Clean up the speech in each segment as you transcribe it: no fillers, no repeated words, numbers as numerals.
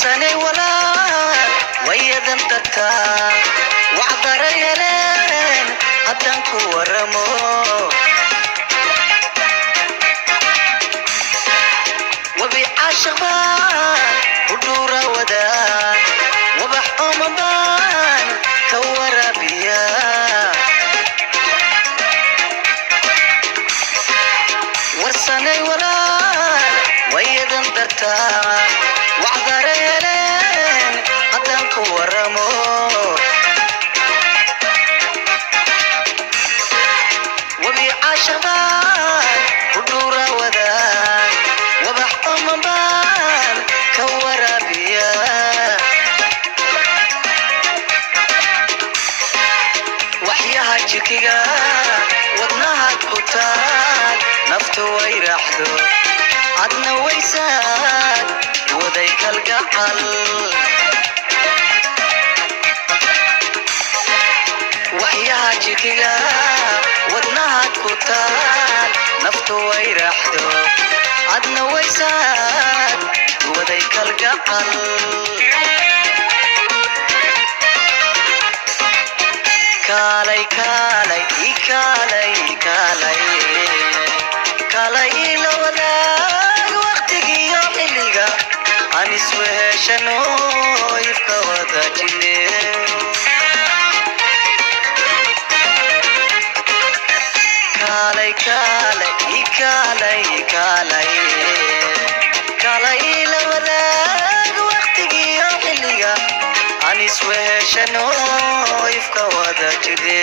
warsanay walaal wayadan dadka wacdarayaleen haddaan ku waramo wabi caashaqbaan udhuura wadaan wabax oomabaan ka warabiya warsanay walaal wayadan dadka wacdarayaleen haddaan ku waramo wabi caashaqbaan udhuura wadaan wabax oomabaan ka warabiya waxyaha jirkiga wadnaha ku taal naftu way raaxdo adna waysaad waday kalgacal waxyaha jirkiga wadnaha ku taal naftu way raaxdo adna waysaad waday kalgacal kaalay kaalay kaalay kaalay kaalay la wadaag waqtigiyo xilliga aan isweheshano ifka wada jine kaalay kaalay kaalay kaalay kaalay la wadaag waqtigiyo xilliga aan isweheshano ifka wada jine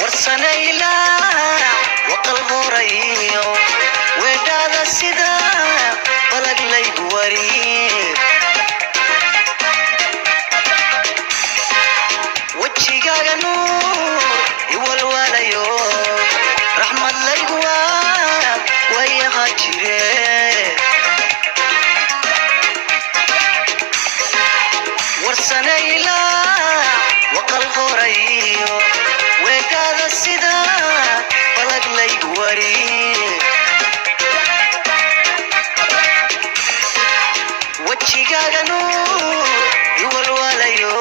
warsanayla waqalbu rayo weedada sida balag laygu wariye wajigaaga nuur iwalwalayo raxmad laygu waab wayaha jire warsanayla waqalbu rayo weedada sida balag laygu wariye wajigaaga nuur iwalwalayo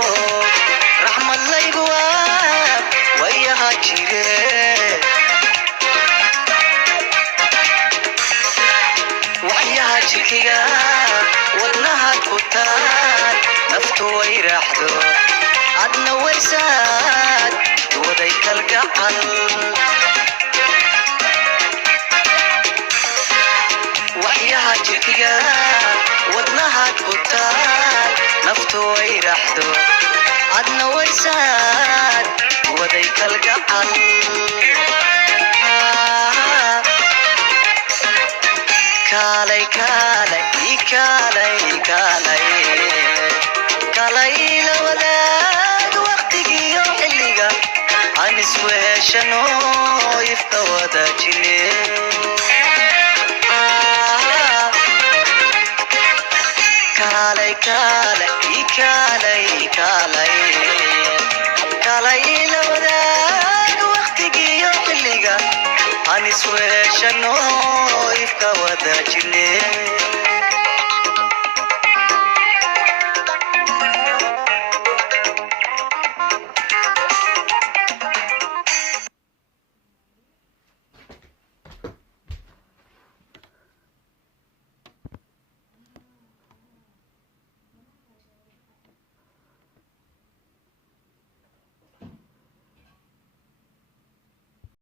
raxmad laygu waab wayaha jire waxyaha jirkiga wadnaha ku taal naftu way raaxdo adna waysaad waday kalgacal waxyaha jirkiga wadnaha ku taal naftu way raaxdo adna waysaad waday kalgacal kaalay kaalay kaalay kaalay kaalay la wadaag waqtigiyo xilliga aan isweheshano ifka wada jine kaalay kaalay kaalay kaalay kaalay la wadaag waqtigiyo xilliga aan isweheshano ifka wada jine